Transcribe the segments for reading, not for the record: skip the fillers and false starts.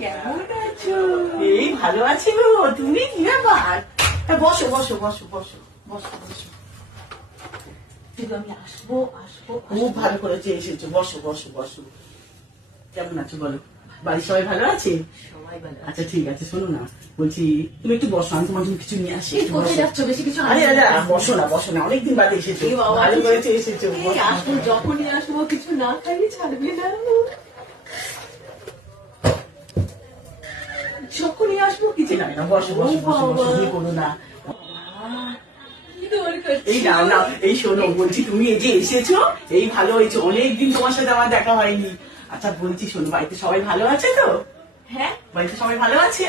কেমন আছো? এই ভালো আছি গো। তুমি কি ব্যাপার? বসো বসো বসো বসো বসো বসো। আমি আসবো আসবো। খুব ভালো করেছে এসেছো। বসো বসো বসো। কেমন আছো বলো? বাড়ির সবাই ভালো আছে? সবাই ভালো। আচ্ছা ঠিক আছে, শোনো না, বলছি তুমি একটু বসো, আমি তোমার জন্য কিছু নিয়ে আসি। কোথায় যাচ্ছ? বেশি কিছু? আরে বসো না বসো না, অনেকদিন বাদে এসেছো, ভালো করেছে এসেছো। আসবো, যখনই আসবো কিছু না খাইলে ছাড়বে না। যখনই আসবো কিছু না। বসো বসো বসো বসো, বিয়ে করো না। এই নাও নাও, এই শোনো, বলছি তুমি এই যে এসেছো, এই ভালো হয়েছে, অনেকদিন তোমার সাথে আমার দেখা হয়নি। আচ্ছা বলছি শোনো, বাড়িতে সবাই ভালো আছে তো? হ্যাঁ, বাড়িতে সবাই ভালো আছে।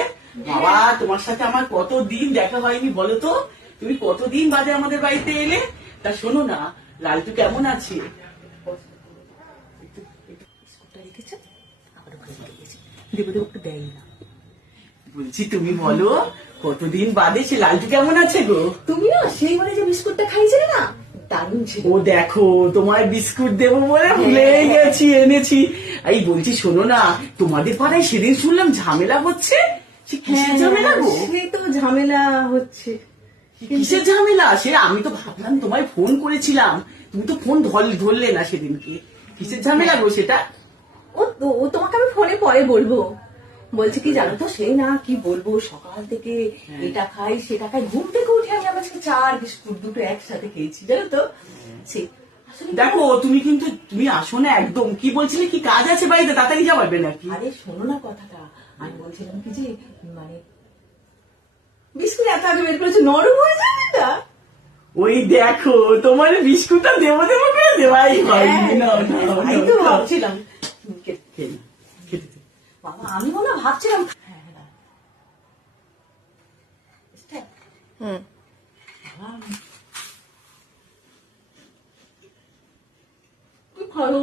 বাবা, তোমার সাথে আমার কতদিন দেখা হয়নি বলো তো, তুমি কতদিন বাদে আমাদের বাড়িতে এলে। তা শোনো না, লালটু কেমন আছে? বলছি তুমি বলো, কতদিন বাদে সে লালটু কেমন আছে গো? তুমি না সেইবারে যে বিস্কুটটা খাইছিলে না, দারুণ ছিল। ও দেখো, তোমায় বিস্কুট দেবো বলে ভুলে গেছি, এনেছি। এই বলছি শোনো না, তোমাদের পাড়ায় সেদিন শুনলাম ঝামেলা হচ্ছে। সে কিসের ঝামেলা গো? সে তো ঝামেলা হচ্ছে। কিসের ঝামেলা? সে আমি তো ভাবলাম তোমায় ফোন করেছিলাম, তুমি তো ফোন ধরলে না সেদিনকে। কিসের ঝামেলা গো সেটা? ও তোমাকে আমি ফোনে পরে বলবো। বলছে কি জানো তো, সেই না কি বলবো, সকাল থেকে এটা খাই সেটা খাই, ঘুম থেকে উঠে আমি আমার চা আর বিস্কুট দুটো একসাথে খেয়েছি, জানো তো। দেখো তুমি কিন্তু তুমি আসো না একদম। কি বলছিলে, কি কাজ আছে বাড়িতে, তাড়াতাড়ি যাওয়াবে নাকি? আরে শোনো না কথাটা, আমি বলছিলাম কি যে মানে বিস্কুট এত আগে বের করেছে, নরম হয়ে যাবে না। ওই দেখো, তোমার বিস্কুটটা দেবো দেবো করে দেওয়াই হয়নি। আমি তো ভাবছিলাম, খেতে বাবা আমি মনে ভাবছিলাম। ভালো